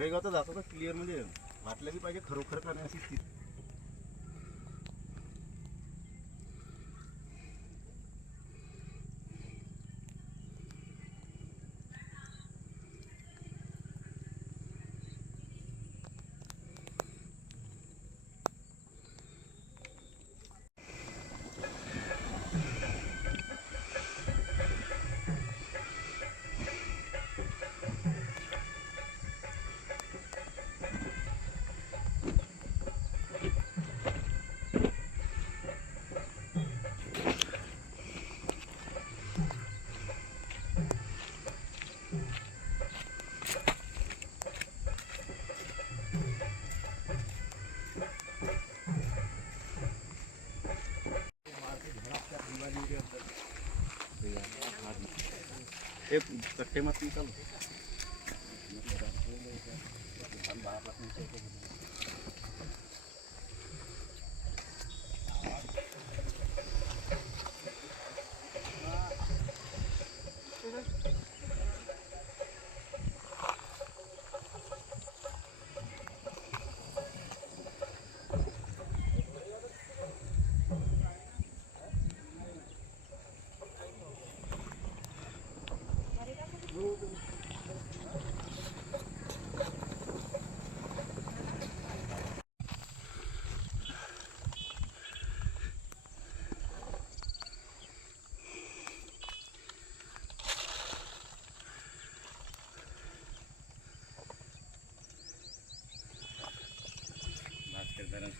कोरेगाव तर जातो क्लिअर म्हणजे वाटलं की पाहिजे खरोखर करण्याची अशी स्थिती. एक कट्टे मात निकाल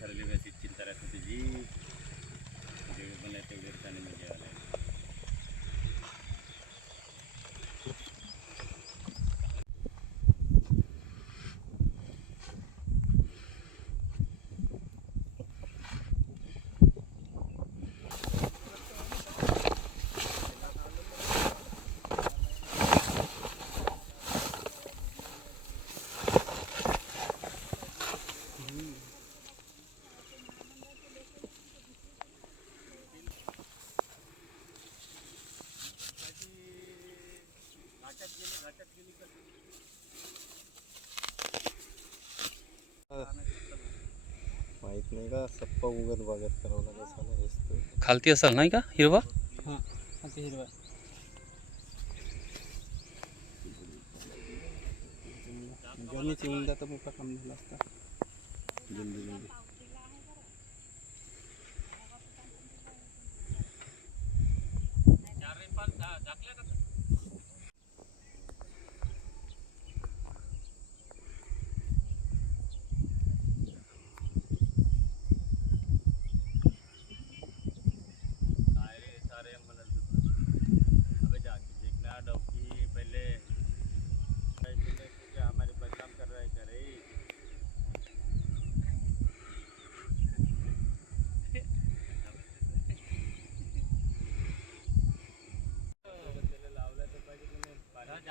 भास्कर धरण सरली व्यवस्थित चिंता राहते तुझी जेवढे पण आहे तेवढे रिकामे म्हणजे खालती असाल नाही का? हिरवा? हाँ हिरवा।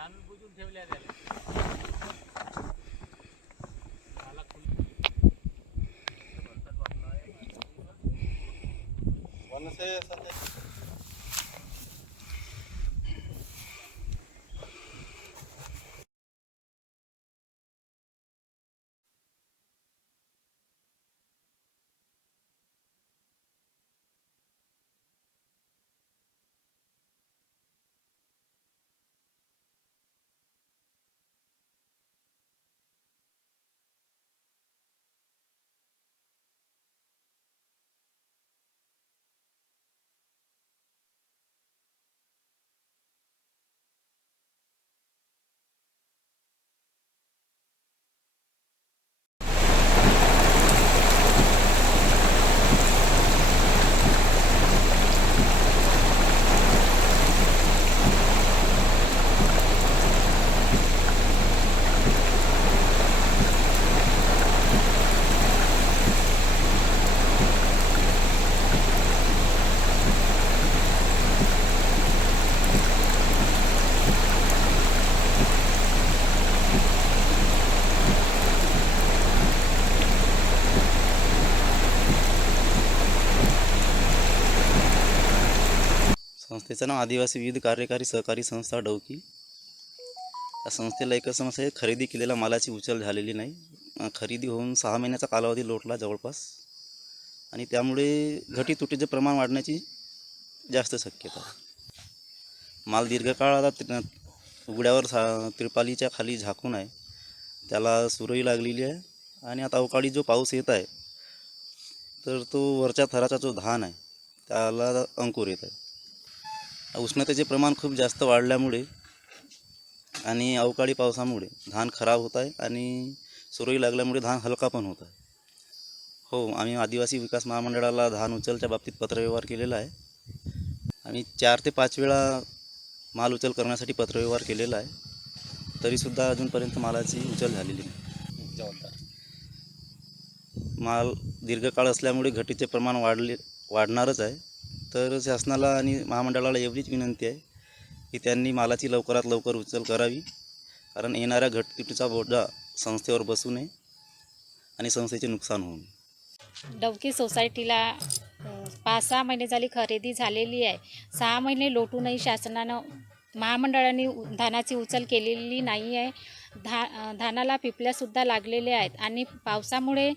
जाणून बुजून ठेवल्या त्याला. त्याचं संस्थेचं नाव आदिवासी विविध कार्यकारी सहकारी संस्था डौकी. या संस्थेला एकच समस्या आहे खरेदी केलेल्या मालाची उचल झालेली नाही. खरेदी होऊन सहा महिन्याचा कालावधी लोटला जवळपास. आणि त्यामुळे घटीतुटीचे प्रमाण वाढण्याची जास्त शक्यता माल दीर्घकाळ आता उघड्यावर सा त्रिपालीच्या खाली झाकून आहे. त्याला सुरई लागलेली आहे. आणि आता अवकाळी जो पाऊस येत आहे तर तो वरच्या थराचा जो धान आहे त्याला अंकुर येत आहे. उष्णतेचे प्रमाण खूप जास्त वाढल्यामुळे आणि अवकाळी पावसामुळे धान खराब होत आहे आणि सुरई लागल्यामुळे धान हलका पण होत आहे. हो आम्ही आदिवासी विकास महामंडळाला धान उचलच्या बाबतीत पत्रव्यवहार केलेला आहे. आम्ही चार ते पाच वेळा माल उचल करण्यासाठी पत्रव्यवहार केलेला आहे. तरीसुद्धा अजूनपर्यंत मालाची उचल झालेली नाही. जबाबदार माल दीर्घकाळ असल्यामुळे घटीचे प्रमाण वाढले वाढणारच आहे. तर शासनाला आणि महामंडळाला एवढीच विनंती आहे की त्यांनी मालाची लवकरात लवकर उचल करावी. कारण येणाऱ्या घटतिटीचा बोजा संस्थेवर बसू नये आणि संस्थेचे नुकसान होऊ नये. डवकी सोसायटीला पाच सहा महिने झाली खरेदी झालेली आहे. सहा महिने लोटूनही शासनानं. महामंडळाने उ- धानाची उचल केलेली नाही आहे. धा धानाला पिपल्यासुद्धा लागलेल्या आहेत आणि पावसामुळे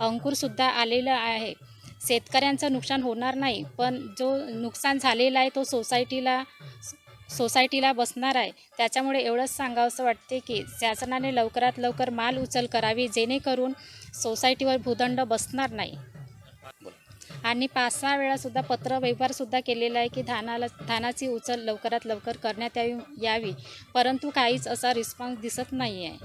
अंकुरसुद्धा आलेलं आहे. शेतकऱ्यांचं नुकसान होणार नाही पण जो नुकसान झालेला आहे तो सोसायटीला सोसायटीला बसणार आहे. त्याच्यामुळे एवढंच सांगावंसं वाटते की शासनाने लवकरात लवकर माल उचल करावी जेणेकरून सोसायटीवर भूदंड बसणार नाही. आणि पाच सहा वेळासुद्धा पत्र व्यवहारसुद्धा केलेला आहे की धानाला धानाची उचल लवकरात लवकर करण्यात यावी यावी. परंतु काहीच असा रिस्पॉन्स दिसत नाही आहे